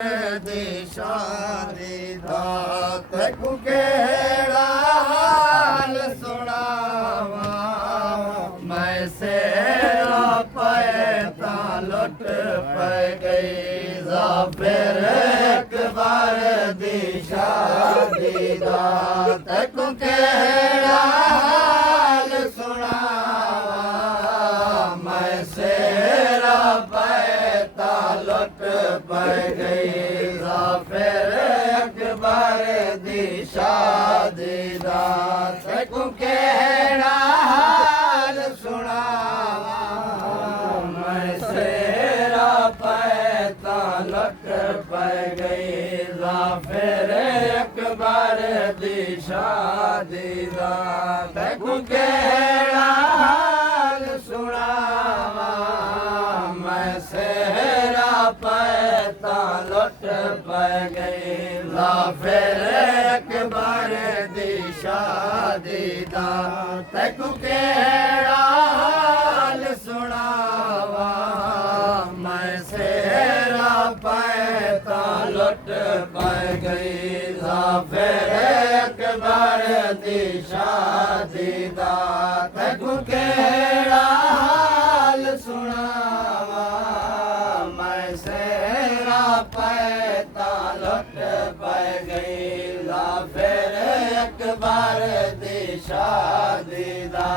दिशा दी दात कुकेड़ा हाल सुनावा मैं सेरा पैता लुट पे गई जाफिर एक बार दिशा दी दात कुकेड़ा हाल सुनावा मैं सेरा पैता लुट पे गई फिर अकबर दिशा दीदा कुकेड़ा हाल सुनावा मैं सेरा पैता लट पे गई फिर अकबर दिशा दीदा कुकेड़ा हाल सुनावा मैं सेरा पैता लुट पे गई फिर अकबर दिशा दीदा कुकेड़ा हाल सुनावा मैं सेरा पैता लुट पे गई फिर अकबर दिशा दीदा कुकेड़ा हाल सुनावा मैं सेरा पैता लुट पे गई फिर अकबर दिशा दीदा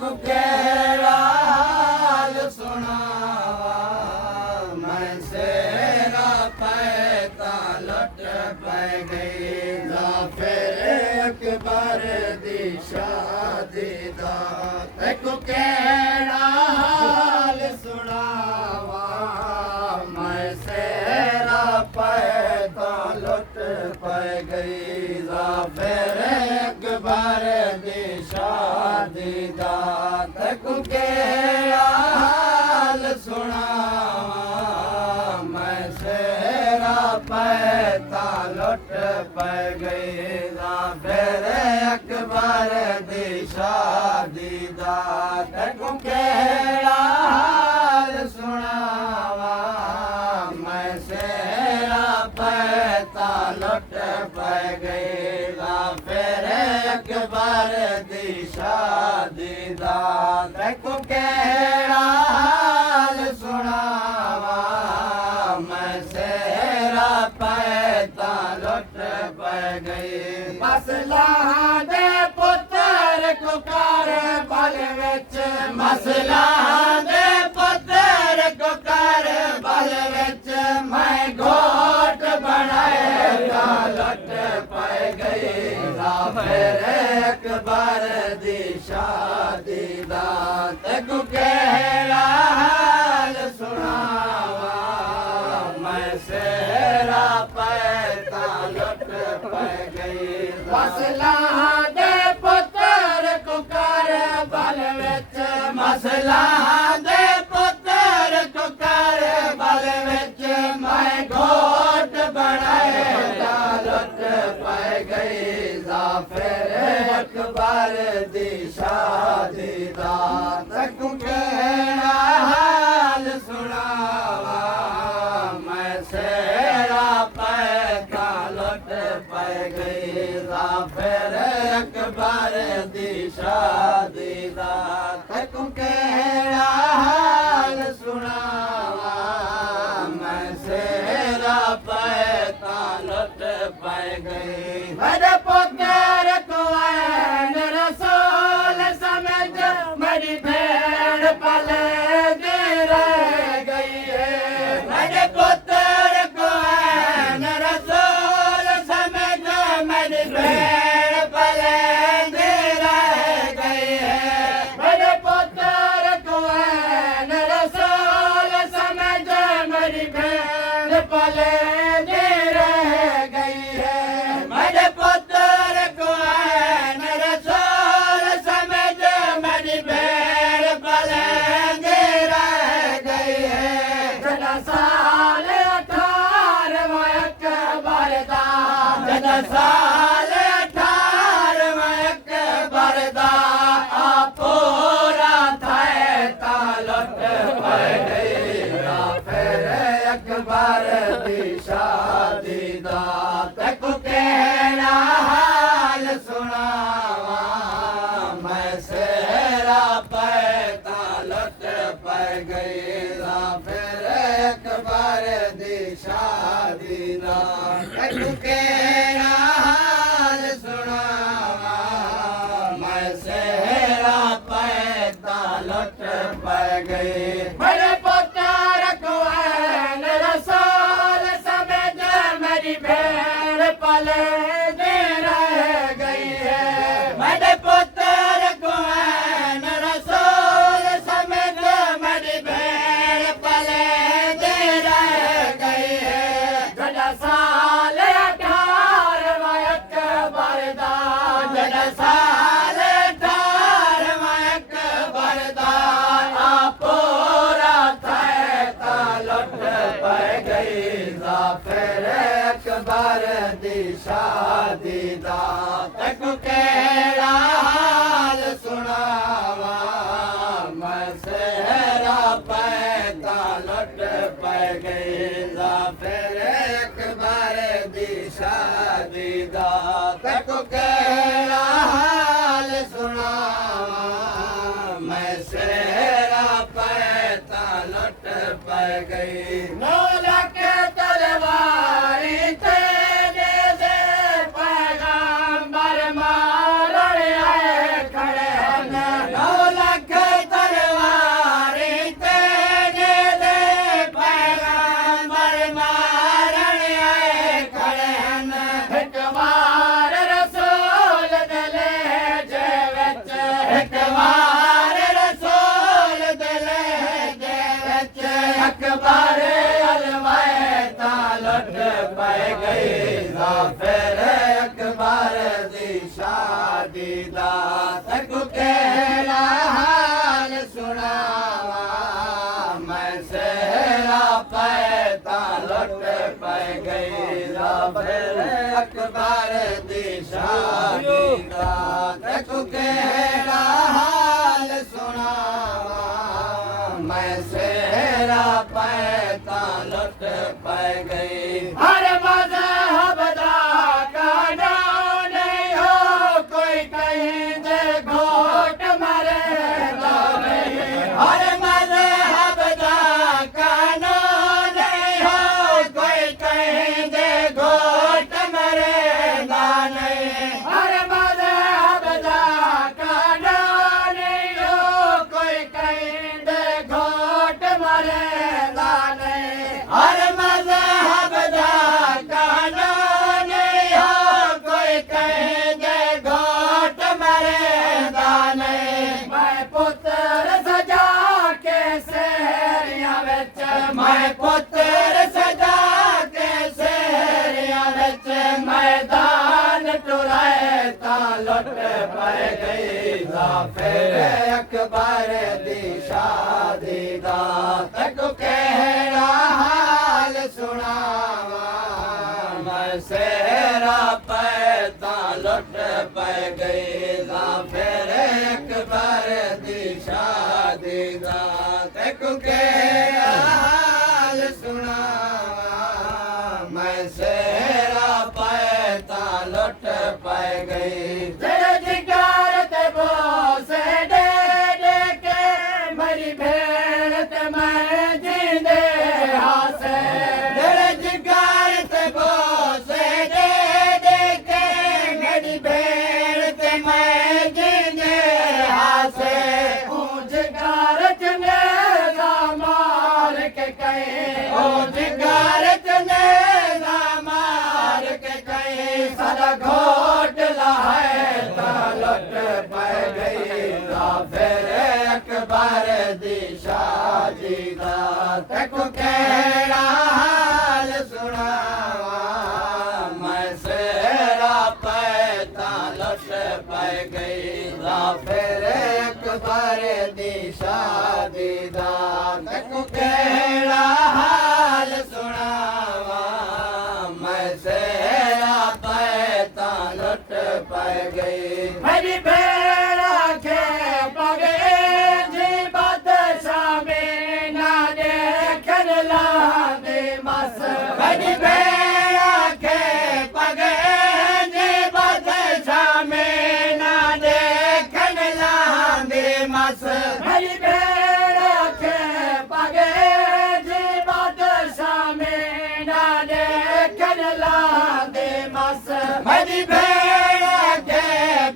कुकेड़ा हाल सुनावा मैं सेरा पैता लुट पे गई फिर अकबर दिशा दीदा कुकेड़ा हाल सुनावा मैं सेरा पैता लुट पे गई फिर अकबर दिशा दीदा कुकेड़ा हाल सुनावा मैं सेरा पैता लुट पे गई फिर अकबर दिशा दीदा कुकेड़ा हाल सुनावा मैं सेरा पैता लुट पे गई फिर अकबर दिशा दीदा कुकेड़ा हाल सुनावा मैं सेरा पैता लुट पे गई मसला दे पुत्र कुकार बल विच मसला दे पुत्र कुकार बल विच मैं घोट बनाएगा लुट पे गई फिर अकबर दिशा दीदा कुकेड़ा हाल सुनावा मैं सेरा पैता लुट पे गई मसला दे पुत्र कुकर बल विच मसला दे पुत्र कुकर बल विच मैं घोट बनाएगा लुट पे गई फिर अकबर दिशा दीदा कुकेड़ा हाल सुनावा मैं सेरा पैता लुट पे गई फिर अकबर दिशा दीदा कुकेड़ा हाल सुनावा मैं सेरा पैता लुट पे गई मेरे पुत्र को ऐन रसूल समझ मेरी भेड़ पले रह गई है मेरे पुत्र को ऐन रसूल समझ मेरी भेड़ पले रह गई है मेरे पुत्र को ऐन रसूल समझ मेरी भेड़ पले रह गई है मेरे पुत्र को ऐन रसूल समझ मेरी भेड़ पले रह गई है जना साल 18 अकबर दा जना साल 18 अकबर दा पूरा था लुट पे गई फिर अकबर दिशा शादी दा तैनू केड़ा हाल सुनावा मैं सेहरा पैदा लुट पै गई मेरे पुत्र कुआन रसूल समेत मेरी भेड़ पले दे रह गई है मेरे पुत्र कुआन रसूल समेत मेरी भेड़ पले दे रह गई है जड़ा साल 18वां अकबर दा जड़ा साल 18वां अकबर दा पूरा था लुट पै गई जाफर अकबर दी शादी दा तैनू केड़ा हाल सुनावा मैं सेहरा पैदा लुट पै गई जाफर अकबर दी शादी दा तैनू केड़ा हाल सुनावा मैं सेहरा पैदा लुट पै गई 9 लाख तलवारी तेरे से पैगंबर मारन आए खड़े हैं 9 लाख तलवारी तेरे से पैगंबर मारन आए खड़े हैं एक बार रसूल दले जे विच एक बार रसूल दले जे विच अकबर अलवैता लुट पै गई जाफर अकबर दी शादी दा तैनू केड़ा हाल सुनावा मैं सेहरा पैदा लुट पै गई जाफर अकबर दी शादी दा तैनू केड़ा हाल सुनावा मैं सेहरा पैदा लुट पै गई हर मज़हब दा कानून नहीं हो कोई कहीं दे घोट मरेगा नहीं हर मज़हब दा कानून नहीं हो कोई कहीं दे घोट मरेगा नहीं हर मज़हब दा कानून नहीं हो कोई कहीं दे घोट मरेगा नहीं हर मज़हब दा कानून नहीं हो कोई कहीं दे घोट मरेगा नहीं मैं पुत्र सजा के सहरिया विच मैं पुत्र सजा के सहरिया विच मैदान टुराए ता लुट पै गई जाफर अकबर दी शादी दा तैनू केड़ा हाल सुनावा मैं सेहरा पैदा लुट पै गई जाफर अकबर दी शादी दा तैनू केड़ा हाल सुनावा मैं सेहरा पैदा लुट पै गई तेरे जिगर ते बोसे दे दे के मेरी भेड़ ते मैं जिंदे हासे तेरे जिगर ते बोसे दे दे के मेरी भेड़ ते मैं जिंदे हासे जिगर चने मार के कहे ओ जिगर चने मार के कहे सारा घोट लाए ता लुट पै गई जाफर अकबर दी शादी दा तैनू केड़ा हाल सुनावा मैं सेहरा पैदा लुट पै गई जाफर अकबर दी शादी दा तैनू केड़ा हाल सुनावा मैं सेहरा पैदा लुट पै गई मेरी भेड़ के पगे जी बादशाह में ना देखन ला दे मस मेरी भेड़ के पगे जी बादशाह में ना देखन ला दे मस मेरी भेड़ के पगे जी बादशाह में ना ना देखन लांदे मस मेरी भेड़ के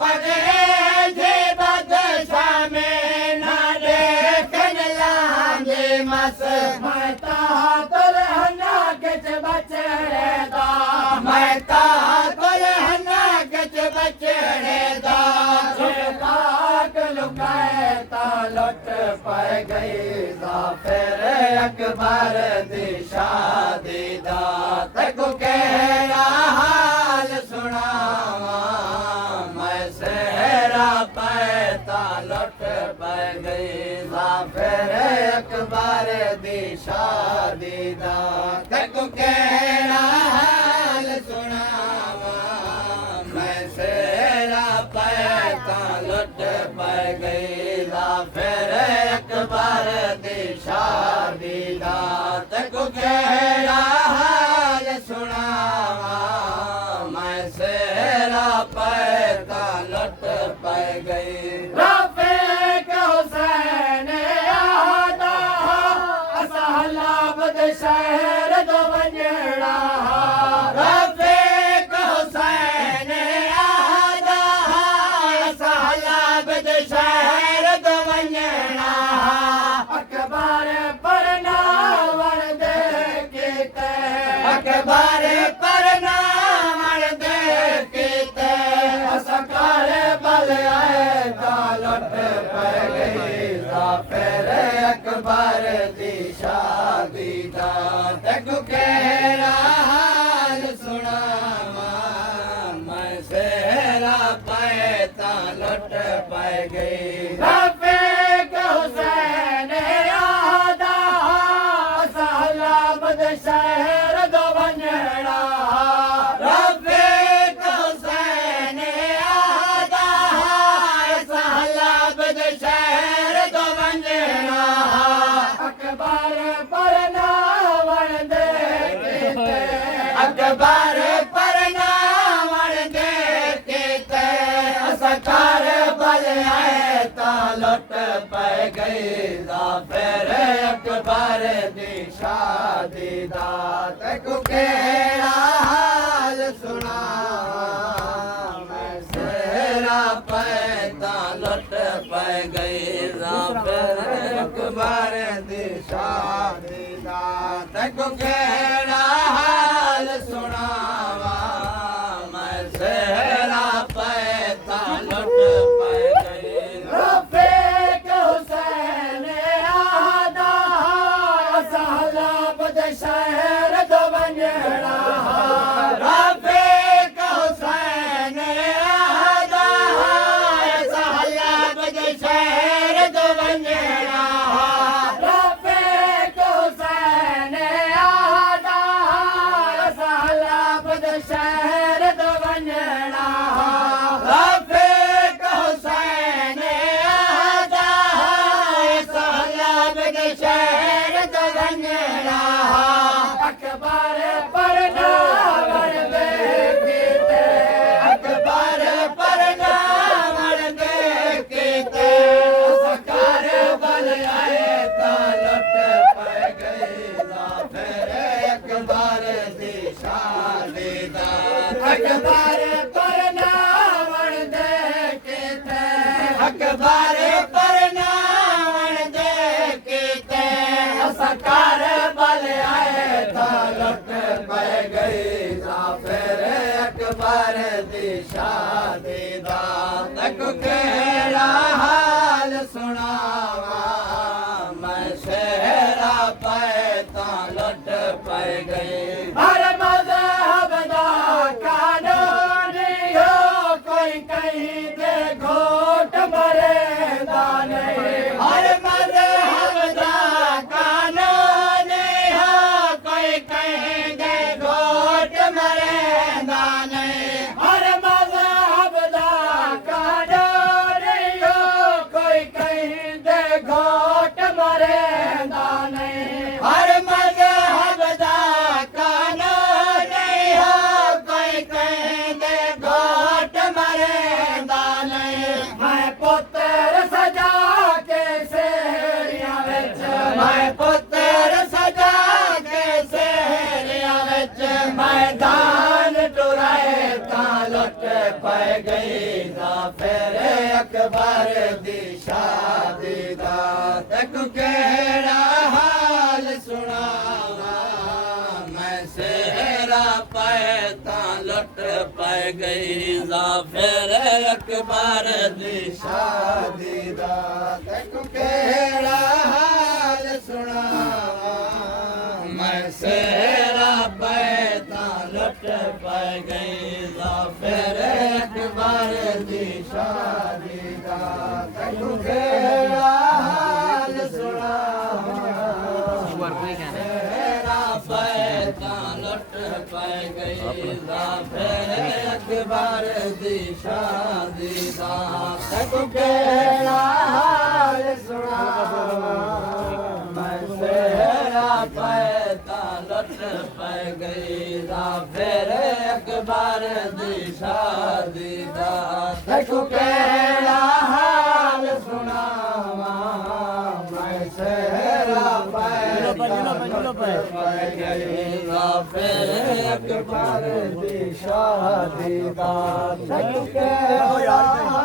पगे जे बादशाह में ना देखन लांदे मस मैं दुल्हना किच बचड़े दा मैं दुल्हना किच बचड़े दा पाक लुकाए ता लुट पै गई फिर अकबर दी शादी दा तको केड़ा हाल सुनावा मैं सेहरा पै ता लुट पै गई फिर अकबर दी शादी दा तको केड़ा हाल सुनावा मैं सेहरा पै ता लुट पै गई फिर अकबर दी शादी दा तको केड़ा हाल सुनावा मैं सेहरा पै ता लुट पै गई रफ़ीक हुसैन आदा असहलाबद शहर दो वंजड़ा रफ़ीक हुसैन आदा असहलाबद शहर दो वंजड़ा अकबर पर नावण दे कीते अकबर पर नावण दे कीते असकार बल आए ता लुट पै गई फिर अकबर दी शादी दा तको केड़ा हाल सुनावा मैं सेहरा पै ता लुट पै गई रफ़ीक हुसैन आदा असहलाबद शहर दो वंजड़ा रफ़ीक हुसैन आदा असहलाबद शहर दो वंजड़ा अकबर पर नावण दे कीते अकबर पर नावण दे कीते असकार बल आए ता लुट पै गई फिर अकबर दी शादी दा तको केड़ा हाल सुनावा मैं सेहरा पै ता लुट पै गई फिर अकबर दी शादी दा तको केड़ा हाल सुनावा मैं सेहरा पै ता लुट पै गई रफ़ीक हुसैन आदा असहलाबद शहर दो वंजड़ा रफ़ीक हुसैन आदा असहलाबद शहर दो वंजड़ा रफ़ीक हुसैन आदा असहलाबद शहर दो वंजड़ा रफ़ीक हुसैन आदा असहलाबद शहर दो वंजड़ा अकबर पर नावण दे कीते अकबर पर नावण दे कीते असकार बल आए ता लुट पै गई फिर अकबर दी शादी दा अकबर पर नावण दे कीते अकबर पर नावण दे कीते असकार बल आए ता लुट पै गई फिर अकबर दी शादी दा तको केड़ा हाल सुनावा मैं सेहरा पै ता लुट पै गई हर मज़हब दा कानून हो कोई कहीं दे घोट मरेंदा नहीं हर मज़हब दा कानून हो कोई कहीं दे घोट मरेंदा नहीं हर मज़हब दा कानून हो कोई कहीं दे घोट मरेंदा नहीं हर मज़हब दा कानून हो कोई कहीं दे घोट मरेंदा नहीं मैं पुत्र सजा के सेहरिया विच मैं पुत्र सजा के सेहरिया विच मैदान टुराए तां लुट पै गई ज़ाफिर अकबर दी शादी दा तैनूं केड़ा हाल सुणावां मैं सेहरा पाए तां लुट पै गई ज़ाफिर अकबर दी शादी दा तैनूं केड़ा हाल सुणावां मैं सेहरा पाए तां लुट पै गई ज़ाफिर अकबर दी शादी दा तैनूं केड़ा हाल सुणावां सेहरा पाए तां लुट पै गई ज़ाफिर अकबर दी शादी दा तैनूं केड़ा हाल सुणावां मैं सेहरा पाए तां लुट पै गई ज़ाफिर अकबर दी शादी दा तैनूं केड़ा हाल सुणावां मैं सेहरा पाए पै गई ज़ाफिर अकबर दी शादी दा तैनूं केड़ा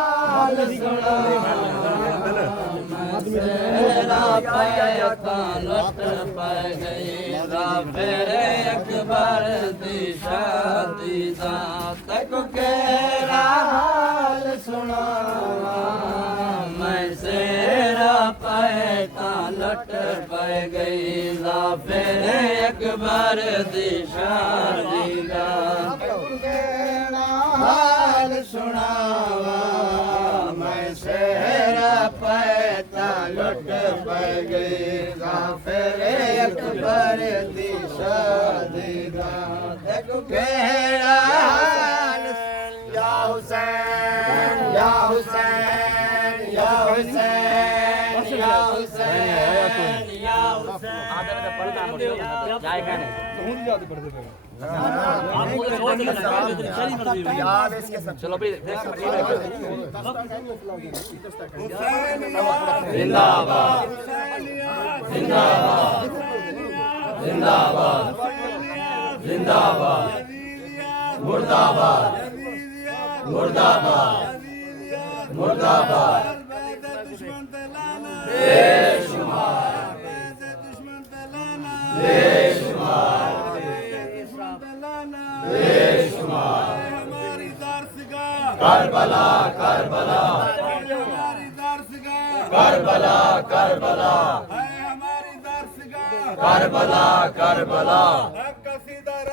हाल सुणावां सेहरा पाए तां लुट पै गई ज़ाफिर अकबर दी शादी दा तैनूं केड़ा हाल सुणावां मैं सेहरा पाए तां लुट पै गई ज़ाफिर अकबर दी शादी दा तैनूं केड़ा हाल सुणावां मैं सेहरा पाए तां लुट पै गई ज़ाफिर अकबर दी शादी दा तैनूं केड़ा हाल या हुसैन या हुसैन या हुसैन या हुसैन या चलो भाई जिंदाबाद जिंदाबाद जिंदाबाद जिंदाबाद मुर्दाबाद मुर्दाबाद मुर्दाबाद बेशुमार बेशुमार बेशुमार Karbala Karbala Karbala Karbala Karbala Karbala